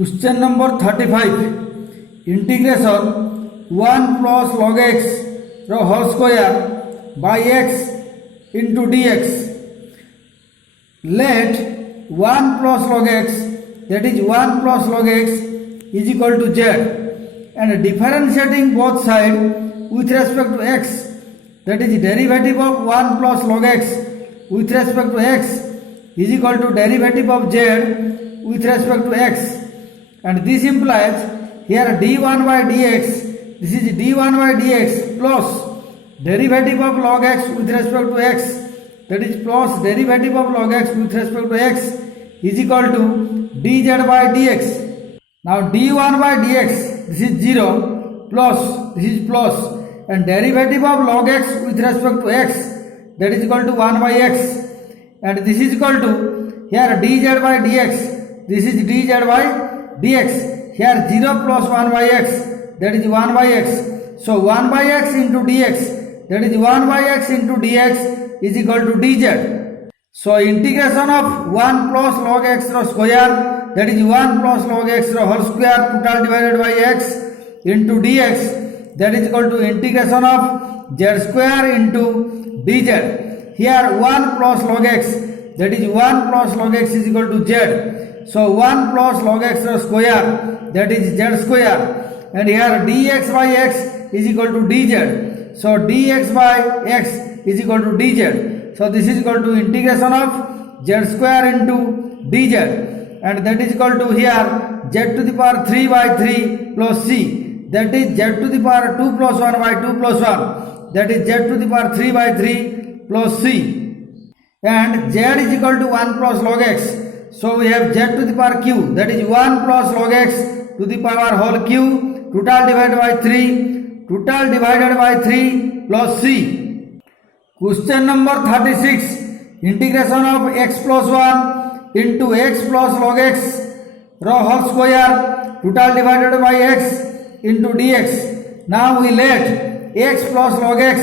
Question number 35. Integration 1 plus log x whole square by x into dx. Let 1 plus log x, that is 1 plus log x, is equal to z, and differentiating both sides with respect to x, that is derivative of 1 plus log x with respect to x is equal to derivative of z with respect to x. And this implies here d1 by dx, this is d1 by dx plus derivative of log x with respect to x, that is plus derivative of log x with respect to x is equal to dz by dx. Now d1 by dx, this is 0 plus, this is plus, and derivative of log x with respect to x, that is equal to 1 by x, and this is equal to here dz by dx, this is dz by dx, here 0 plus 1 by x, that is 1 by x. So 1 by x into dx, that is 1 by x into dx is equal to dz. So integration of 1 plus log x square, that is 1 plus log x whole square total divided by x into dx, that is equal to integration of z square into dz. Here 1 plus log x, that is 1 plus log x is equal to z. So 1 plus log x square, that is z square, and here dx by x is equal to dz. So dx by x is equal to dz. So this is equal to integration of z square into dz, and that is equal to here z to the power 3 by 3 plus c, that is z to the power 2 plus 1 by 2 plus 1, that is z to the power 3 by 3 plus c, and z is equal to 1 plus log x. So we have z to the power q, that is 1 plus log x to the power whole q, total divided by 3, total divided by 3 plus c. Question number 36. Integration of x plus 1 into x plus log x whole square, total divided by x into dx. Now we let x plus log x,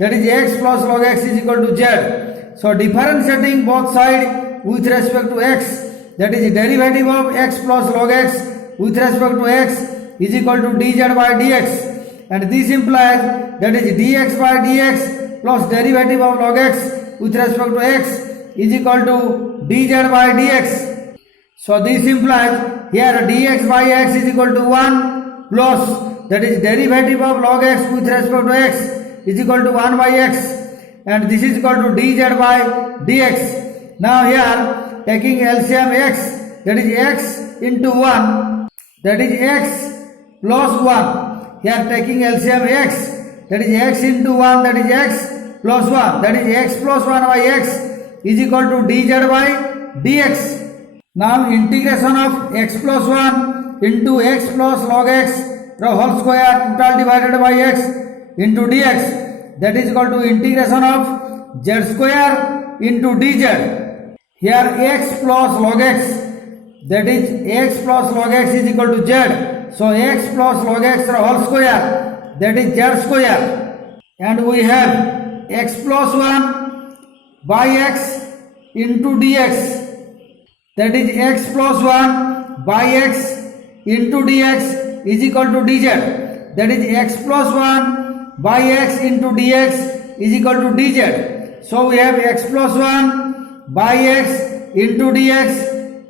that is x plus log x is equal to z. So differentiating both sides with respect to x, that is derivative of x plus log x with respect to x is equal to dz by dx, and this implies that is dx by dx plus derivative of log x with respect to x is equal to dz by dx. So this implies here dx by x is equal to 1 plus, that is derivative of log x with respect to x is equal to 1 by x, and this is equal to dz by dx. Now here taking LCM x, that is x into 1, that is x plus 1. Here taking LCM x, that is x into 1, that is x plus 1, that is x plus 1 by x is equal to dz by dx. Now integration of x plus 1 into x plus log x whole square total divided by x into dx, that is equal to integration of z square into dz. Here x plus log x, that is x plus log x is equal to z. So x plus log x whole square, that is z square, and we have x plus 1 by x into dx, that is x plus 1 by x into dx is equal to dz, that is x plus 1 by x into dx is equal to dz. So we have x plus 1 by x into dx,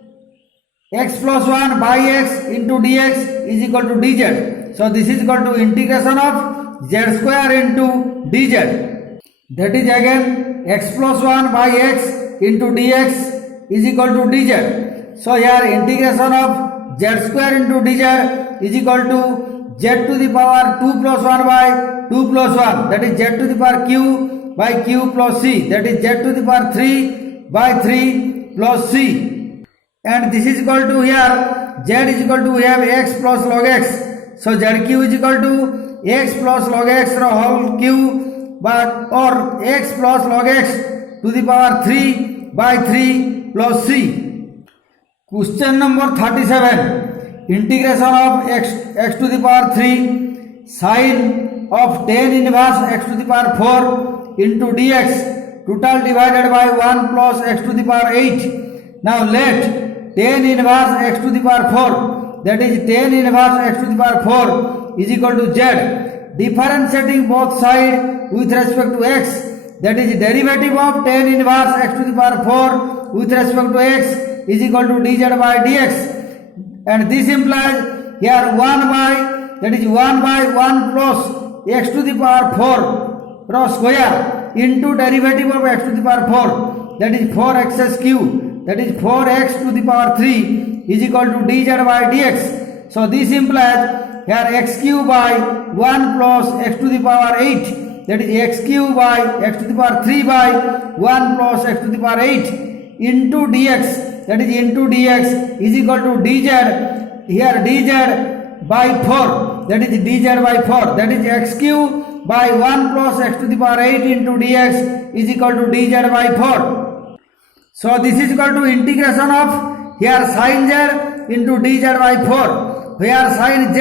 x plus 1 by x into dx is equal to dz. So this is equal to integration of z square into dz, that is again x plus 1 by x into dx is equal to dz. So here integration of z square into dz is equal to z to the power 2 plus 1 by 2 plus 1, that is z to the power q by q plus c, that is z to the power 3 by 3 plus c, and this is equal to here z is equal to we have x plus log x. So zq is equal to x plus log x whole q or x plus log x to the power 3 by 3 plus c. Question number 37. Integration of x to the power 3 sine of tan inverse x to the power 4 into dx, total divided by 1 plus x to the power 8. Now let tan inverse x to the power that is tan inverse x to the power 4 is equal to z. Differentiating both sides with respect to x, that is derivative of tan inverse x to the power 4 with respect to x is equal to dz by dx, and this implies here 1 by, that is 1 by 1 plus x to the power 4 square into derivative of x to the power 4, that is 4x cube, that is 4x to the power 3 is equal to dz by dx. So this implies here x cube by 1 plus x to the power 8, that is x cube by x to the power 3 by 1 plus x to the power 8 into dx, that is into dx is equal to dz, here dz by 4, that is dz by 4, that is x cube by 1 plus x to the power 8 into dx is equal to dz by 4. So this is equal to integration of here sin z into dz by 4, where sin z,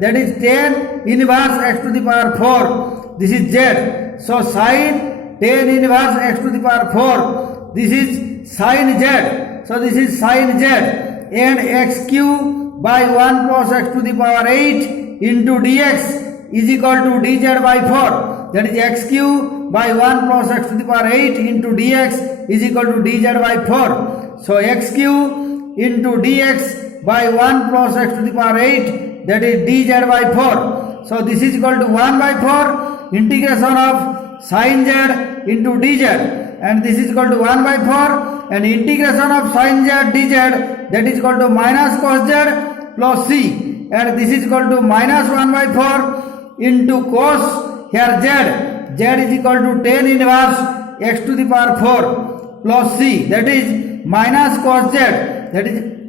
that is tan inverse x to the power 4, this is z. So sin tan inverse x to the power 4, this is sin z. So this is sin z, and x cube by 1 plus x to the power 8 into dx is equal to dz by 4, that is x cube by 1 plus x to the power 8 into dx is equal to dz by 4. So x cube into dx by 1 plus x to the power 8, that is dz by 4. So this is equal to 1 by 4 integration of sin z into dz, and this is equal to 1 by 4 and integration of sin z dz, that is equal to minus cos z plus c, and this is equal to minus 1 by 4 into cos here z is equal to tan inverse x to the power 4 plus c, that is minus cos z,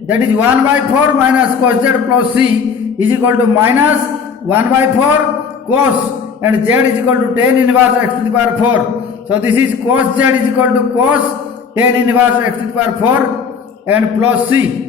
that is 1 by 4 minus cos z plus c is equal to minus 1 by 4 cos, and z is equal to tan inverse x to the power 4. So this is cos z is equal to cos tan inverse x to the power 4 and plus c.